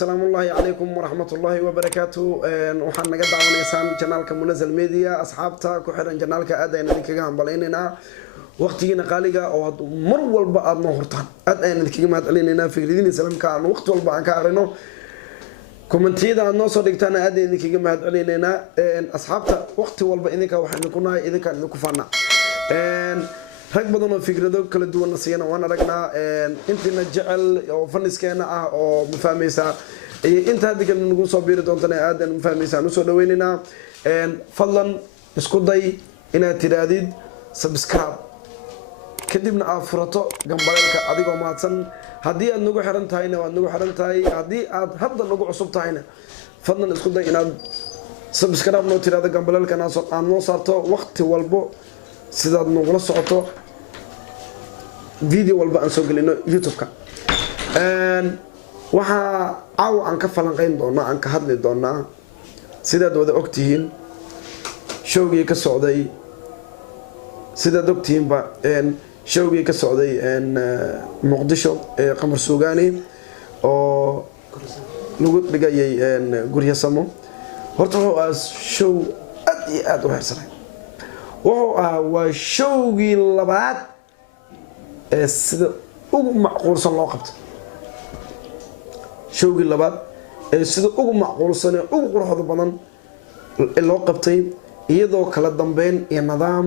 السلام الله عليكم ورحمة الله وبركاته وحنا نقدر ونسام جنالك منزل ميديا أصحابتا كحرن جنالك أدين اللي كجام بليننا وقتنا قالجا أو مر والبعض نهرتان أدين اللي كجام هتقليننا في الدين السلام كان وقت والبعض كارنو كومنتيدا النص دكتنا أدين اللي كجام هتقليننا أصحابتا وقت والبعض إنك وحنا كنا إذا كان نكفنا rag badan oo fikrado kala duwan nasiyana waan aragnaa intina jecel oo faniskeena ah oo ma fahmaysa inta hadda kale nagu soo biiri doontana aadan ma fahmaysa nu soo dhaweynina fadlan isku day inaad tiraadid subscribe kadibna aad furato gambalelka adigoo maadsan haddii aad nagu xiran tahayna waad nagu xiran tahay haddii aad hadda nagu cusub tahayna fadlan isku day inaad subscribe noo tiraado gambalelka aan noo saarto waqti walbo sidaad nagula socoto video walba aan soo gelino YouTube-ka waxa caaw aan ka falanqeyn doonaa aan ka hadli doonaa sidaad wada ogtihiin showgii ka socday sidaad ogtihiin ba showgii ka socday Muqdisho ee Qamar Suugaani oo lagu dhigayay Guryasamo horta waa show aad u heersanay waa showgii labaad ee sida ugu macquulsan loo qabto showgii labaad ee sida ugu macquulsan ee ugu quruxda badan ee loo qabtay iyadoo kala dambeyn iyo nidaam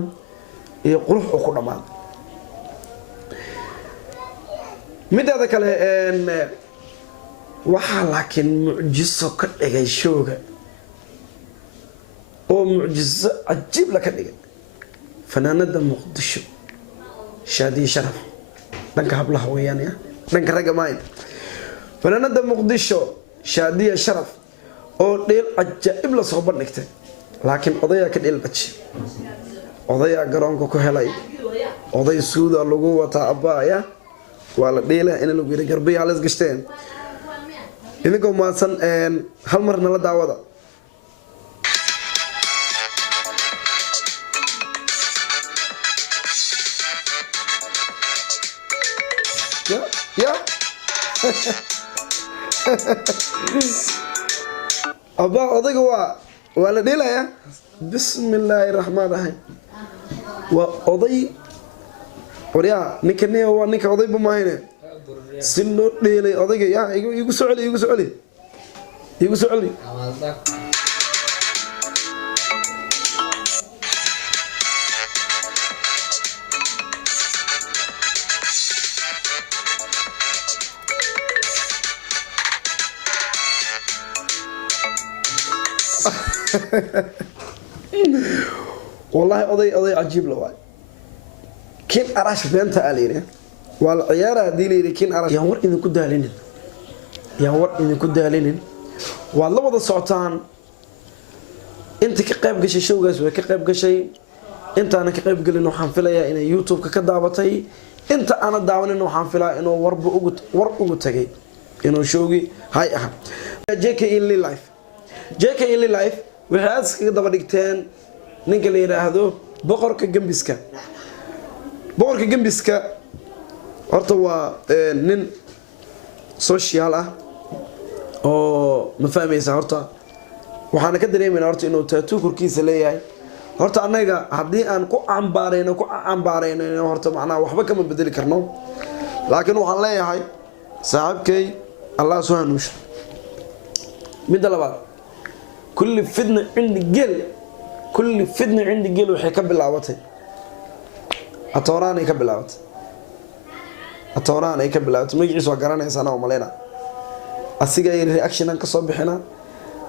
iyo qurux ku dhamaaday midda kale waxa laakiin mucjiso ka dhigay showga oo mucjiso ajiib la ka dhigay fanaanada Muqdisho Shaadiye Sharaf dhanka hablaha weeyaan dhanka raga maay fanaanada Muqdisho Shaadiye Sharaf oo dheel ajaa'ib la soo bandhigtay laakiin odaya ka dheel baji odaya garoonka ku helay oday suuda lagu wata abaaya wala dheela in lagu yiri garbiya halis gashteen idinkoo maasan hal marna la daawada يا أبا أضيق ولا ديلا يا بسم الله الرحمن الرحيم وأضي وريا نكني هو نك أضي بماهنا سنو ديلا أضيق يا يقول سؤالي والله أضي عجيب له واي كين أراش بنت علينا والعيارة دي لي كين أراش يا ور إذا كنت هالين والله وضع صوتان أنت كقريب قشي شو قاس وكقريب قشي أنت أنا كقريب قل إنه حنفلها إنه يوتيوب كدعوتي أنت أنا دعوان إنه حنفلها إنه ورب تجي إنه شوقي هاي أهم جيك إلي لايف waxaad iskaga daba dhigteen ninka la yiraahdo boqorka gambiska horta waa nin social ah oo ma fahmaysa horta waxaan ka dareemayna horta inuu tattoo kurkiisa leeyahay horta anaga hadii aan ku cambaareyno horta macna waxba kama bedeli karno laakiin waxaan leeyahay saaxiibkay Allah soo hanuush mid labaad كل فتنة عند جيل وحي كبلاوتي أتوراني كبلاوتي مجلس وقرانا إنسانا ومالينا أسيقا يري رياكشن أنك صبحنا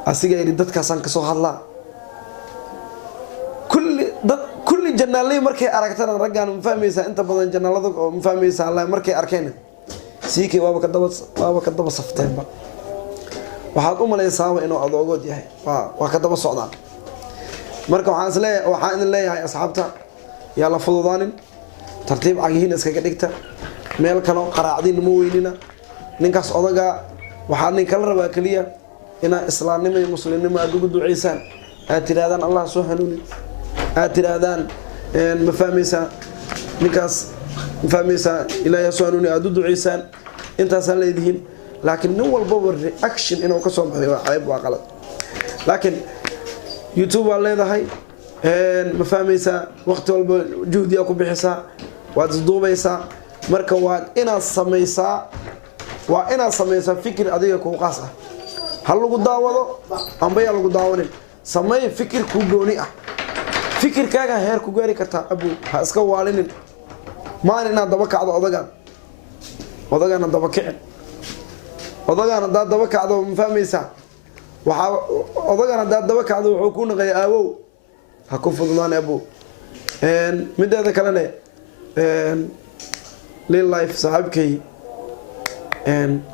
أسيقا يري دادك أسانك صوح الله كل جنالي مركي أراكتنا رجعنا مفهميسا أنت بدن جنالاتك ومفهميسا الله مركي أركينا سيكي وابا كدبا صفتين بقى waxaad u maleysaa inuu adoogood yahay waa ka daba socdaan marka waxaan leeyahay asxaabta yaa la fududaanin tartiib cagihiin iskaga dhigta meel kale qaraacdiin ma weynina ninkaas odaga waxaa nin kala rabaa kaliya ina islaamnimo iyo muslimnimo aad ugu duceysaan aad tiraadaan Allah soo hanuuni aad tiraadaan ma fahmaysaa ninkaas ma fahmaysaa ilaahay soo hanuuni aad u duceysaan intaas aan leedihiin laakiin nin walba reaction inuu ka soo bixiyo ceeb waa qalad laakiin YouTube waa leedahay ma fahmaysaa waqti walba juhdi ku bixisaa waad isduubaysaa marka waa inaad samaysaa fikir adiga ku qaas ah hal lagu daawado amba yaa lagu daawanin samay fikir ku gooni ah fikirkaaga heer ku gaari kartaa abu ha iska waalinin maan inaad daba kacdo odagana daba kicin odagana daba kacdo ma fahmaysaa waxa odagana daba kacdo wuxuu ku naqay aawow ha ku fududaan abu mideeda kalena lil life saaxiibkay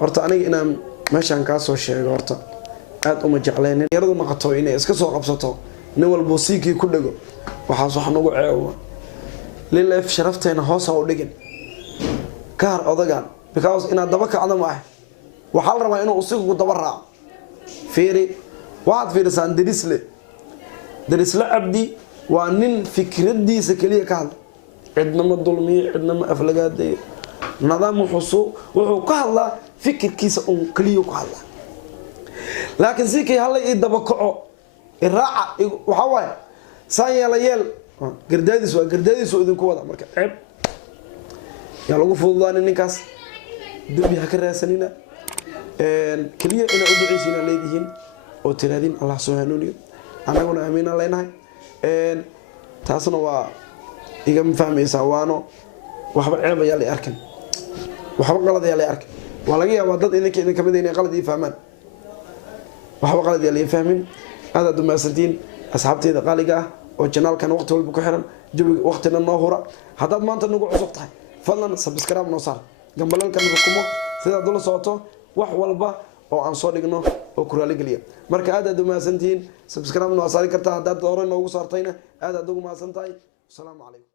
horta aniga inaan meeshan ka soo sheego horta aad uma jecleen yaradu naqato inay iska soo qabsato nin walba siikii ku dhago waxaas wax nagu ceewo lil life sharafteena hoos u dhigin kaar odagan because ina daba kacdo ma ah waxa la rabaa inuu usigu daba raaco fiiri waad fiirsan darisle abdi waa nin fikradiisa kaliya ka hadla cidna ma dulmiyo cidna ma aflagaaday nidaam wuxuu ka hadlaa fikirkiisa oo kaliya ku hadla laakiin si kay hal ay daba kaco iraaca waxa waay saan yeel gardaadiis idinku wada marka ceeb yaa lagu fududaan ninkaas dambi ha ka raasanina kaliya ina u duceysina leedihiin oo tiraadin Allah soo hanuuniyo anaguna aamiin leenahay taasna waa iga fahmaysaa waano waxba ceeb ayaa la arkin waxba qalad ayaa la arkin waa laga yaabaa dad idinka kamid inay qalad ii fahmaan waxba qalad ayaa la fahmin aad u maasantiin asxaabteeda qaaliga ah oo channelkan waqti walba ku xiran jawiga waqtina noo hura hadaad maanta nagu cusub tahay fadlan subscribe noo saar gambalelkan rukumo sida dul socoto wax walba oo aan soo dhigno oo ku raali galiya marka aad u maasantiin subscribe noo saari kartaa hadaad hore noogu saartayna aad ugu maasantahay assalamu alaykum